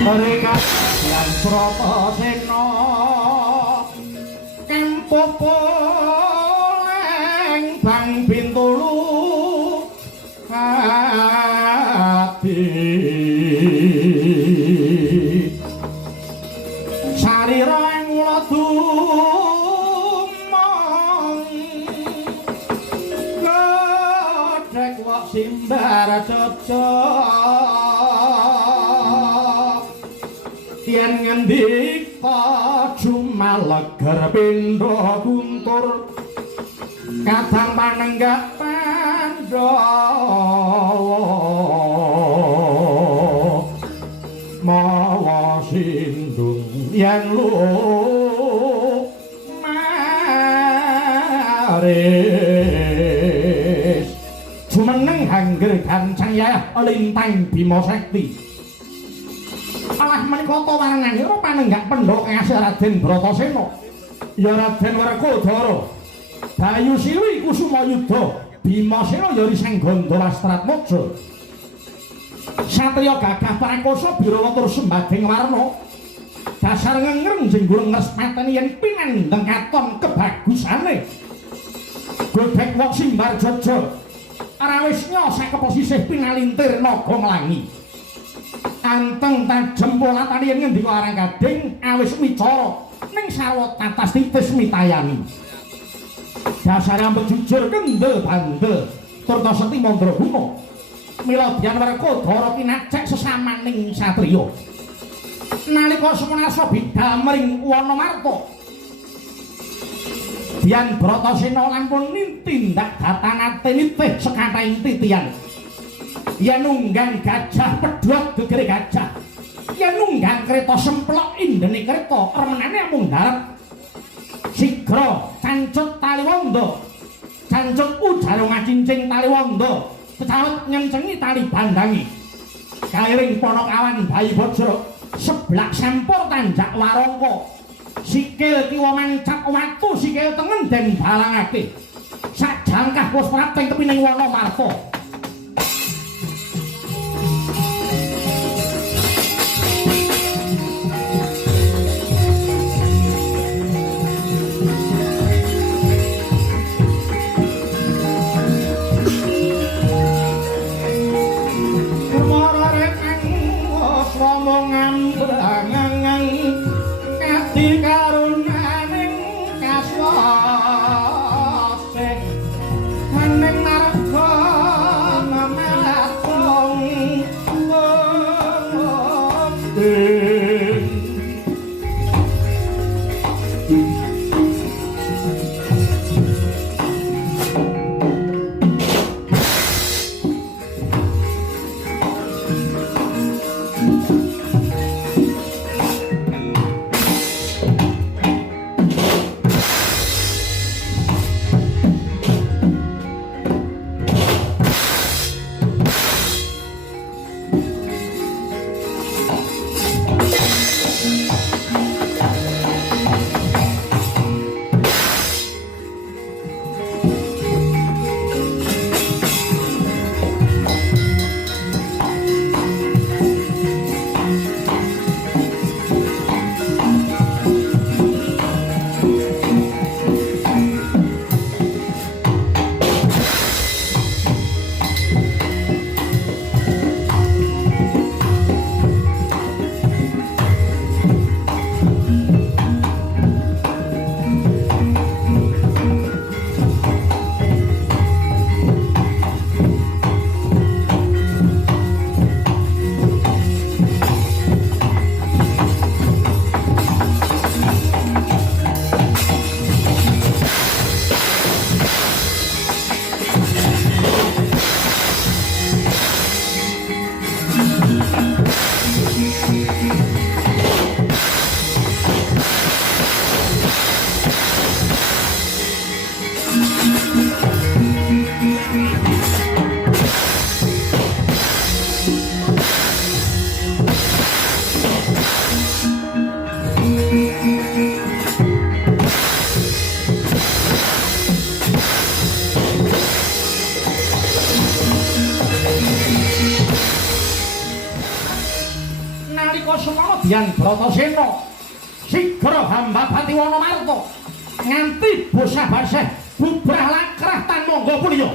mereka yang Sratasena kempopoleng bang bintulu hati sarira ing ladumong gedhek wak simbar cocok yen ngendika jumaleger pindha guntur kadang panenggak Pandhawa mawa sindung yen maris jumeneng hangger gancang ya lintang Bima Sekti alah menika tawanan ora panenggak Pandhawa kasih Raden Bratasena ya Raden Werkodara Bayu Siwi Kusuma Yudha Bimasena ya risang Gandha Lastratmaja satriya gagah prakosa birawa tur sembading warna dasar ngengreng jenggureng ngresmateni yen pinandheng katon kebagusane godhek wong simbar jojo arawis nyosek keposisih pinalintir naga nglangi anteng tajem polatane yen ngendika arang kading awis wicara ning sarwa tatas titis mitayani dasar ambek jujur kendel bandel turta sekti mandraguna miladian Werkodara kinacek sesamaning satriya nalika sumenasa bidhal mring Wanamarta Dian Bratasena lampun nintindak datanate nitih sekathahing titian yen nunggang gajah pedhot gegere gajah yen nunggang kereta semplok indene kereta remenane mung ngarep sigra cancut taliwondo cancut ujara ngacincing taliwondo kecawet nyencengi tali bandangi kairing Panakawan bayi bojro seblak sempur tanjak warangka sikil kiwa mancak watu sikil tengen den balangake sak jangkah wis prating tepining Wanamarta nalika semana Dian Bratasena sigra hamba Pati Wanamarta nganti bosah-basah bubrah lakrah tan monggo puliya.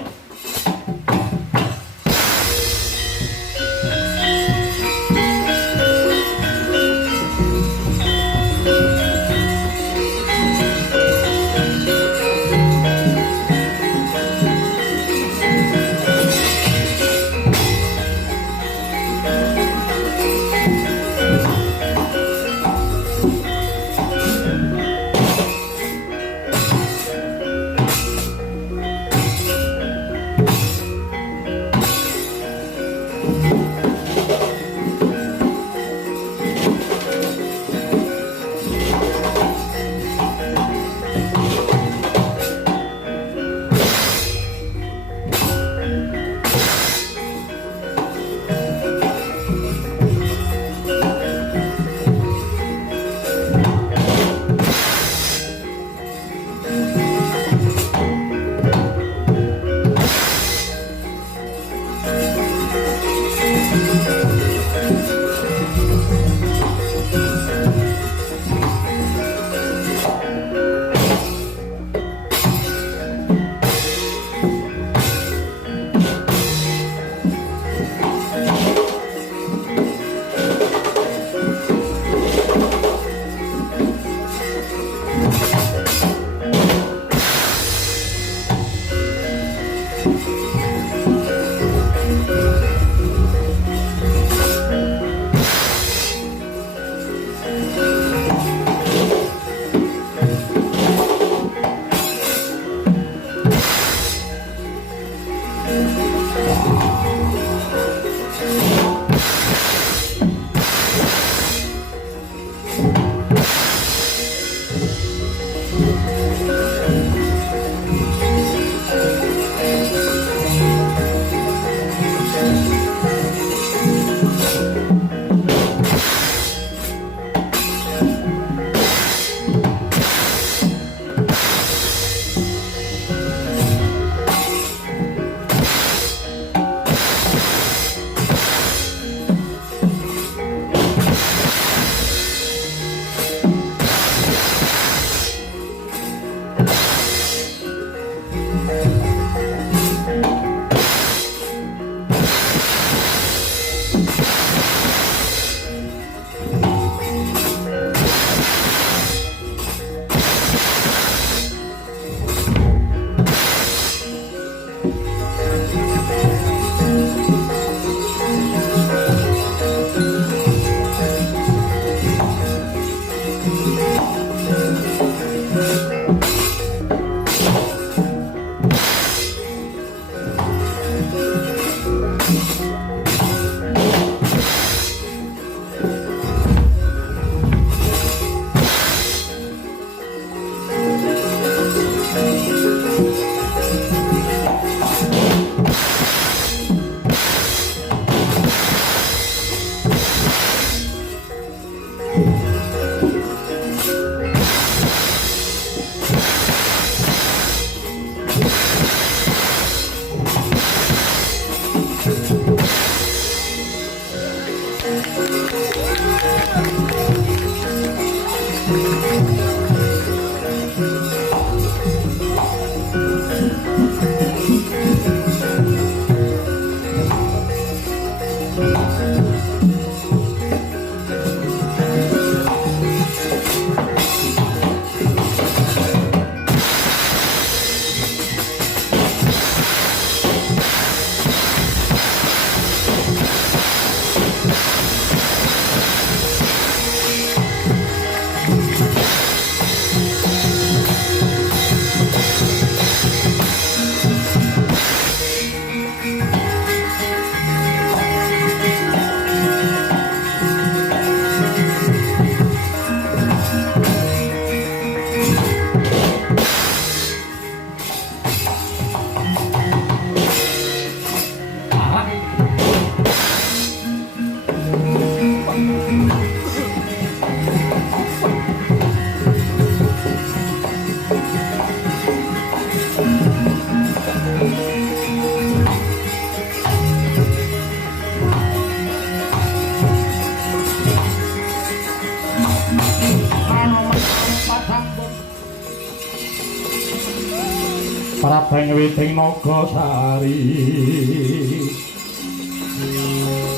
Prabang Witing Nagasari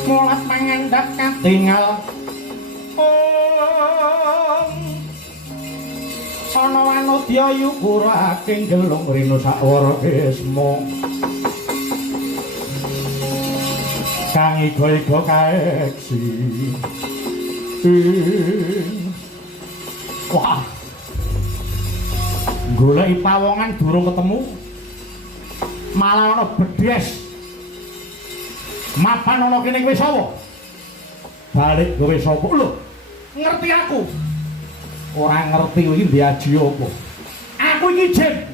mulat mangandhap katingal ana wanodya yukura aking gelung rina sakwara kesma kang iga-iga kaeksi wah goleki pawongan durung ketemu malah ana bedhes mapan ana kene kowe sapa balik kowe sapa lho ngerti aku ora ngerti iki ndiaji apa aku iki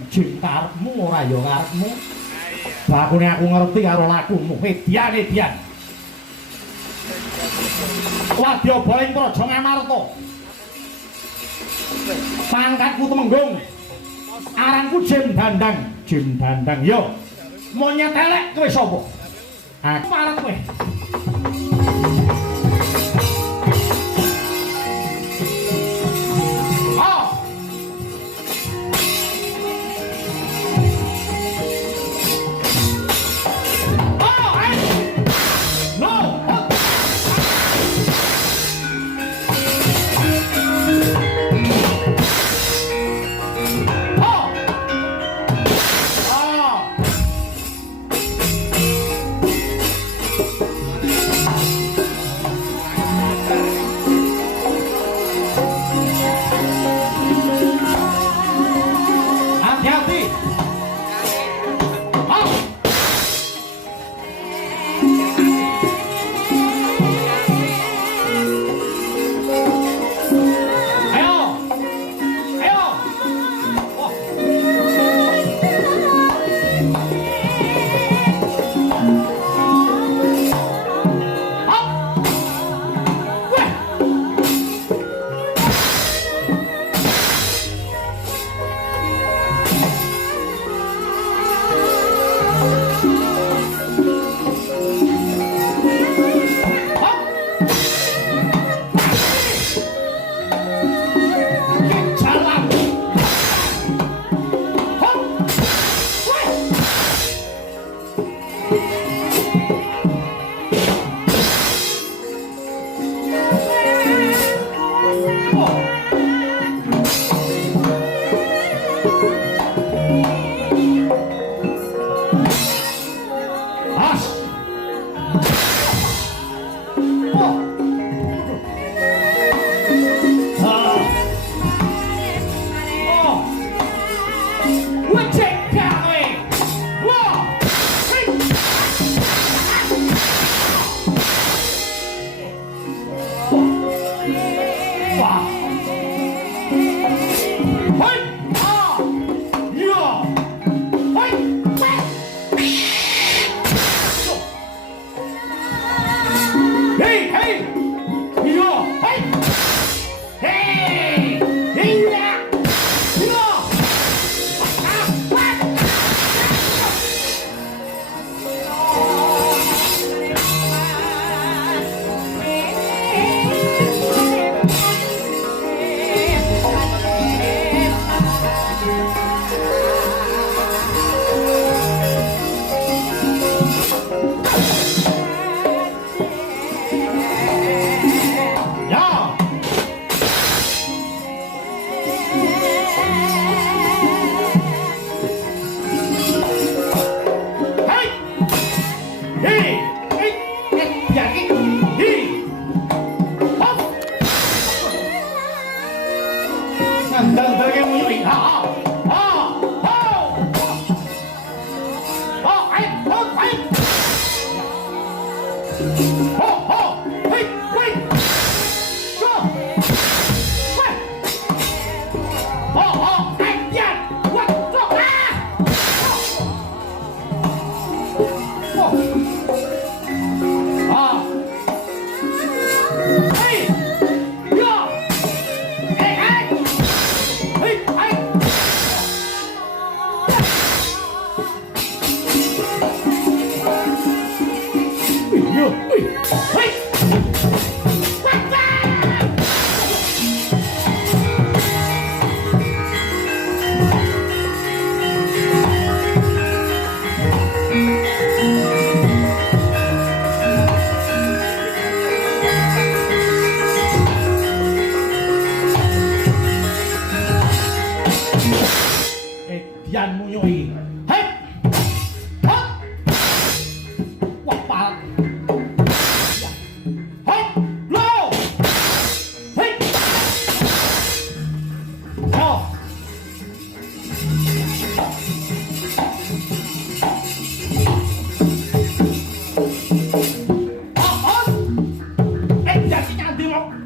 jin karepmu ora ya karepmu bakune aku ngerti karo lakumu edian wadya baling praja Ngamarta pangkatku Temenggung aranku Jim Dandang yo monyet elek kowe sapa aku arep kowe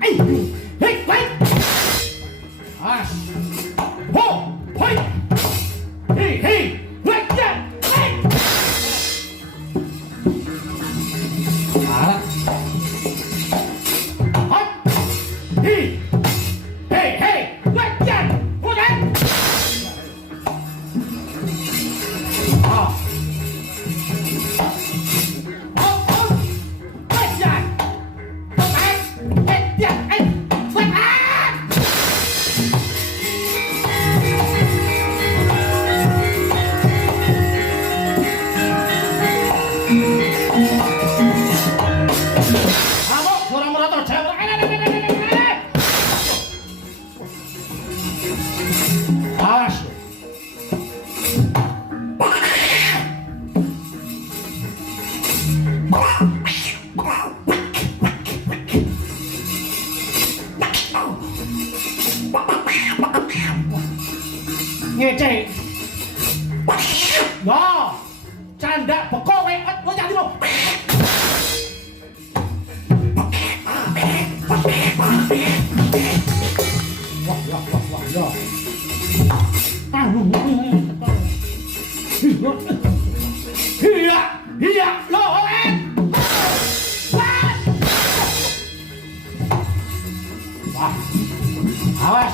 Hei, as, ho, hoi, hei, lekat, hei. Alat. Hot, hei, lekat, udah. Ah. Ngecek. Wah, canda beko wepet lo jadi lo. Wah, ya. Iya, lo Wah, awas.